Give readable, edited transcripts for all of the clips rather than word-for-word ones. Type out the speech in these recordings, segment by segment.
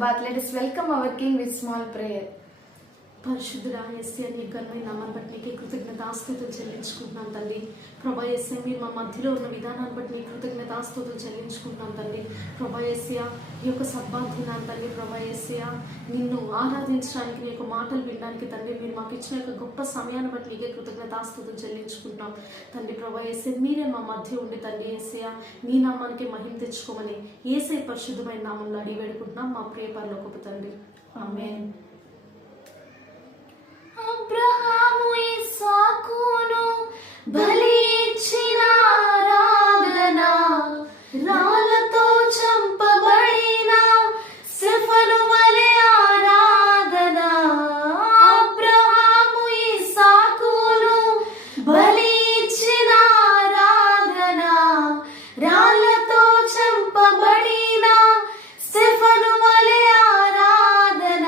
Shabbat. Let us welcome our King with small prayer. పరిశుద్ధుడా యేసయ్య నీ ఘనమైన నామాన్ని బట్టి నీకే కృతజ్ఞతాస్తుతులు చెల్లించుకుంటున్నాను తండ్రి. ప్రభా యేసయ్య మీరు మా మధ్యలో ఉన్న విధానాన్ని బట్టి నీ కృతజ్ఞతాస్తుతులు చెల్లించుకుంటున్నాను తండ్రి. ప్రభా యేసయ్య ఈ యొక్క సద్భాగ్యాన్ని తండ్రి ప్రభా యేసయ్య నిన్ను ఆరాధించడానికి నీ యొక్క మాటలు వినడానికి తండ్రి మీరు మాకు ఇచ్చిన యొక్క గొప్ప సమయాన్ని బట్టి నీకే కృతజ్ఞతాస్తుతులు చెల్లించుకుంటున్నాం తండ్రి. ప్రభా యేసయ్య మీరే మా మధ్య ఉండి తండ్రి యేసయ్య నీ నామానికి మహిమ తెచ్చుకోమని యేసయ్య పరిశుద్ధమైన నామంలో అడిగి వేడుకుంటున్నాం మా ప్రియ పరలోకపు తండ్రి. ఆమేన్. అబ్రహాము ఇస్సాకును బలి ఇచ్చిన ఆరాధన, రాళ్ళతో చంపబడిన స్టెఫను వలె ఆరాధన. అబ్రహాము ఇస్సాకును బలి ఇచ్చిన ఆరాధన, రాళ్ళతో చంపబడిన స్టెఫను వలె ఆరాధన.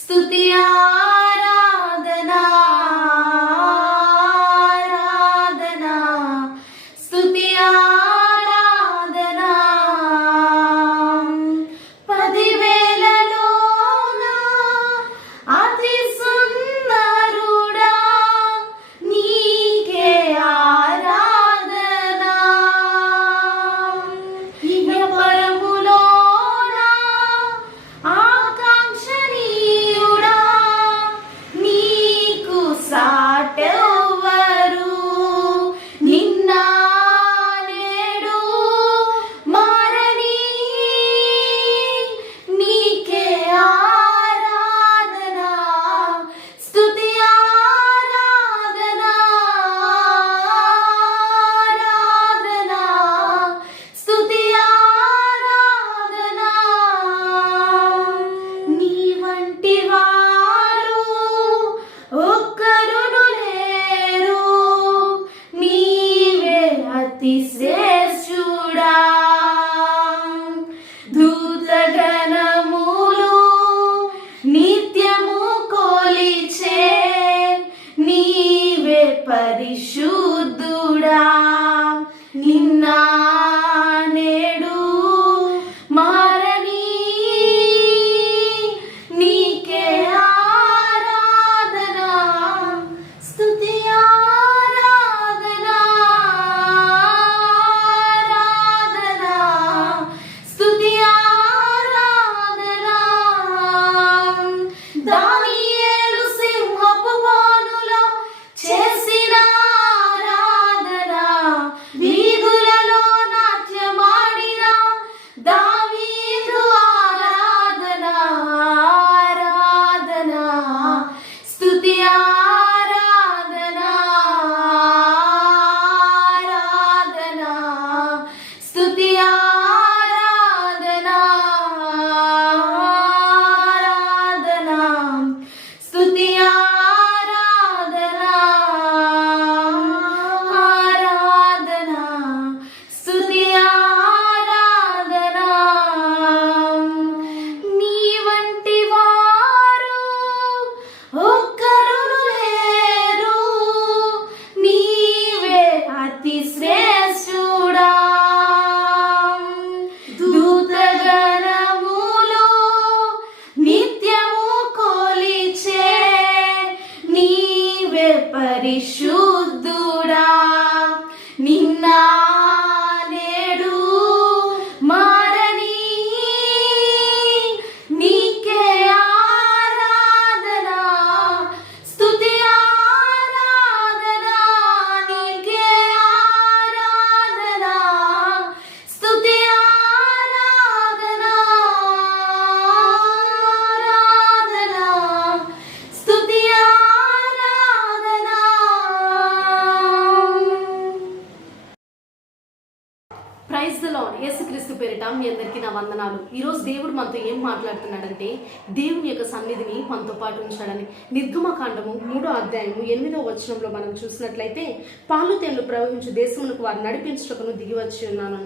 స్తుతి ఆరాధన ఆరాధన స్తుతి ఆరాధన. 10,000లోన అతి సుందరుడా నీకే ఆరాధన. ఇహ పరములోన ఆకాంక్షణీయుడా నీకు సాటెవ్వరు. నిన్న నేడు మారని నీకే ఆరాధన. స్తుతి ఆరాధన ఆరాధన స్తుతి ఆరాధన. నీ వంటి వారు ఒక్కరును లేరు, నీవే అతి శ్రేష్ఠుడా. దూతగణములు నిత్యము కొలిచే నీవే పరిశుద్ధుడా. నిన్న నేడు మారని నీకే ఆరాధన. స్తుతి ఆరాధన ఆరాధన స్తుతి ఆరాధన. దానియేలు సింహపు బోనులో చేసిన ఆరాధన, వీధులలో నాట్యమాడిన దావీదు ఆరాధన ఆరాధన స్తుతి ఆరాధన ఆరాధన స్తుతి ఆరాధన ఆరాధన స్తుతి ఆరాధన ఆరాధన స్తుతి ఆరాధన. నీ వంటి వారు ఒక్కరును లేరు, నీవే అతి శ్రేష్ఠుడా. దూతగణములు నిత్యము కొలిచే నీవే పరిశుద్ధుడా. నిన్న నేడు మారని నీకే ఆరాధన. స్తుతి ఆరాధన నీకే ఆరాధన. స్తుతి ఆరాధన ఆరాధన స్తుతి ఆరాధన. Praise the Lord. యేసుక్రీస్తు పేరిట మీ అందరికీ నా వందనాలు. ఈరోజు దేవుడు మనతో ఏం మాట్లాడుతున్నాడంటే దేవుని యొక్క సన్నిధిని మనతో పాటు ఉంచాడని. నిర్గమకాండము 3వ అధ్యాయము 8వ వచనంలో మనం చూసినట్లయితే పాలు తేళ్లు ప్రవహించు దేశమునకు వారు నడిపించుటకును దిగి వచ్చి ఉన్నాను.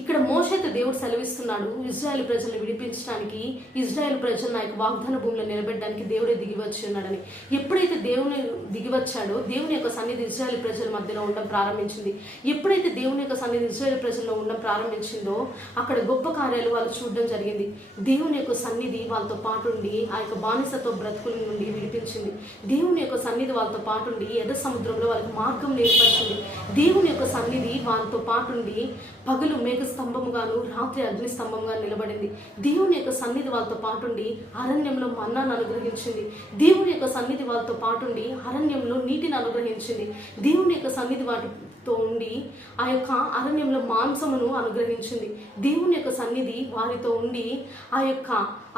ఇక్కడ మోషేతో దేవుడు సెలవిస్తున్నాడు, ఇజ్రాయెల్ ప్రజలను విడిపించడానికి, ఇజ్రాయెల్ ప్రజలను నా యొక్క వాగ్దాన భూమిలో నిలబెట్టడానికి దేవుడే దిగి వచ్చి ఉన్నాడని. ఎప్పుడైతే దేవుని దిగి వచ్చాడో దేవుని యొక్క సన్నిధి ఇజ్రాయెల్ ప్రజల మధ్యలో ఉండడం ప్రారంభించింది. ఎప్పుడైతే దేవుని యొక్క సన్నిధి ఇజ్రాయెల్ ప్రజల్లో ఉండడం ప్రారంభించిందో నడిపించిందో అక్కడ గొప్ప కార్యాలు వాళ్ళు చూడడం జరిగింది. దేవుని యొక్క సన్నిధి వాళ్ళతో పాటు ఉండి ఆ యొక్క బానిసతో బ్రతుకుల నుండి విడిపించింది. దేవుని యొక్క సన్నిధి వాళ్ళతో పాటు ఉండి ఎర్ర సముద్రంలో వాళ్ళకి మార్గం ఏర్పరిచింది. దేవుని యొక్క సన్నిధి వాళ్ళతో పాటు ఉండి పగలు మేఘ స్తంభముగాను రాత్రి అగ్ని స్తంభంగా నిలబడింది. దేవుని యొక్క సన్నిధి వాళ్ళతో పాటుండి అరణ్యంలో మన్నాను అనుగ్రహించింది. దేవుని యొక్క సన్నిధి వాళ్ళతో పాటుండి అరణ్యంలో నీటిని అనుగ్రహించింది. దేవుని యొక్క సన్నిధి వాటితో ఉండి ఆ యొక్క అరణ్యంలో మాంసమును అనుగ్రహించింది. దేవుని యొక్క సన్నిధి వారితో ఉండి ఆ యొక్క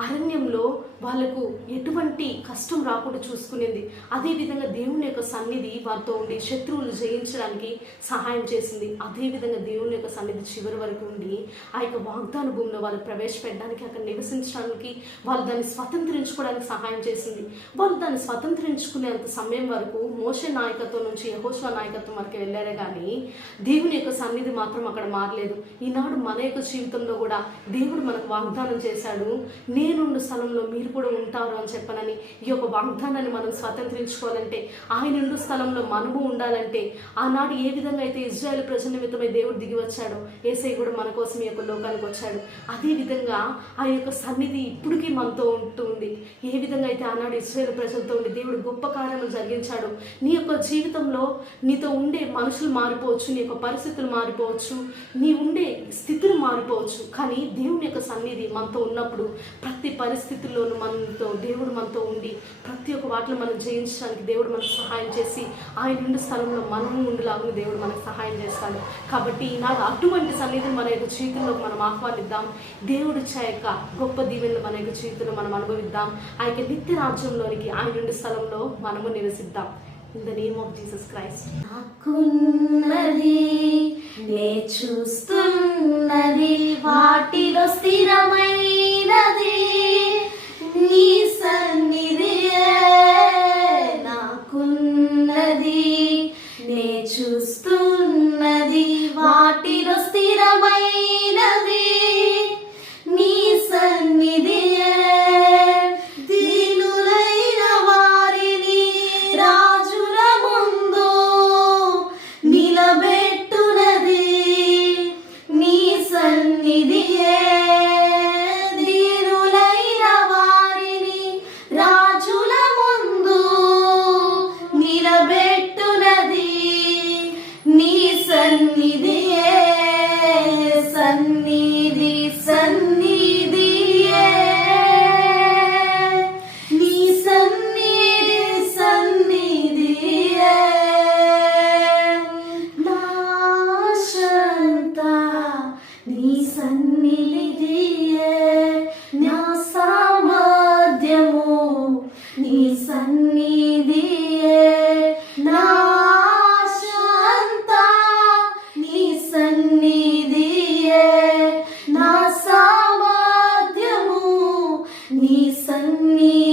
అరణ్యంలో వాళ్ళకు ఎటువంటి కష్టం రాకుండా చూసుకునేది. అదేవిధంగా దేవుని యొక్క సన్నిధి వారితో ఉండి శత్రువులు జయించడానికి సహాయం చేసింది. అదేవిధంగా దేవుని యొక్క సన్నిధి చివరి వరకు ఉండి ఆ యొక్క వాగ్దాన భూమిలో వాళ్ళు ప్రవేశపెట్టడానికి, అక్కడ నివసించడానికి, వాళ్ళు దాన్ని స్వతంత్రించుకోవడానికి సహాయం చేసింది. వాళ్ళు దాన్ని స్వతంత్రించుకునేంత సమయం వరకు మోషే నాయకత్వం నుంచి యెహోషువ నాయకత్వం వరకు వెళ్ళారే కానీ దేవుని యొక్క సన్నిధి మాత్రం అక్కడ మారలేదు. ఈనాడు మన యొక్క జీవితంలో కూడా దేవుడు మనకు వాగ్దానం చేశాడు, నేనుండు స్థలంలో మీరు కూడా ఉంటారు అని చెప్పనని. ఈ యొక్క వాగ్దానాన్ని మనం స్వతంత్రించుకోవాలంటే, ఆయన ఉండు స్థలంలో మనము ఉండాలంటే, ఆనాడు ఏ విధంగా అయితే ఇజ్రాయేల్ ప్రజల నిమిత్తమై దేవుడు దిగి వచ్చాడో యేసయ్య కూడా మన కోసం ఈ యొక్క లోకానికి వచ్చాడు. అదే విధంగా ఆ యొక్క సన్నిధి ఇప్పటికీ మనతో ఉంటుంది. ఏ విధంగా అయితే ఆనాడు ఇజ్రాయేల్ ప్రజలతో ఉండి దేవుడు గొప్ప కార్యములు జరిగించాడు. నీ యొక్క జీవితంలో నీతో ఉండే మనుషులు మారిపోవచ్చు, నీ యొక్క పరిస్థితులు మారిపోవచ్చు, నీ ఉండే స్థితులు మారిపోవచ్చు, కానీ దేవుని యొక్క సన్నిధి మనతో ఉన్నప్పుడు ప్రతి పరిస్థితుల్లోనూ దేవుడు మనతో ఉండి ప్రతి ఒక్క వాటిలో మనం జయించడానికి దేవుడు మనకు సహాయం చేసి ఆయన ఉండే స్థలంలో మనము ఉండేలాగా దేవుడు మనకు సహాయం చేస్తాడు. కాబట్టి ఈనాడు అటువంటి సన్నిధిని మన యొక్క జీవితంలోకి మనం ఆహ్వానిద్దాం. దేవుడు యొక్క గొప్ప దీవెనలు మన యొక్క జీవితంలో మనం అనుభవిద్దాం. ఆ యొక్క నిత్య రాజ్యంలోనికి ఆయన ఉండే స్థలంలో మనము నివసిద్దాం. In the name of Jesus Christ. నాకున్నది నే చూస్తున్నది వాటిలో స్థిరమైనది నీ సన్నిధియే. నాకున్నది నే చూస్తున్నది వాటిలో స్థిరమైనది నీ సన్నిధియే. దీనులైన వారిని రాజుల ముందు నిలబెట్టునది నీ సన్నిధియే. దీనులైన వారిని రాజుల ముందు నిలబెట్టునది నీ సన్నిధియే. సన్నిధి సన్నిధియే నీ సన్నిధి సన్నిధియే. నాశంతా నీ సన్నిధియే. నా సామర్థ్యము నీ సన్నిధియే. నాశంతా నీ సన్నిధియే. నా సామర్థ్యము నీ సన్నిధియే.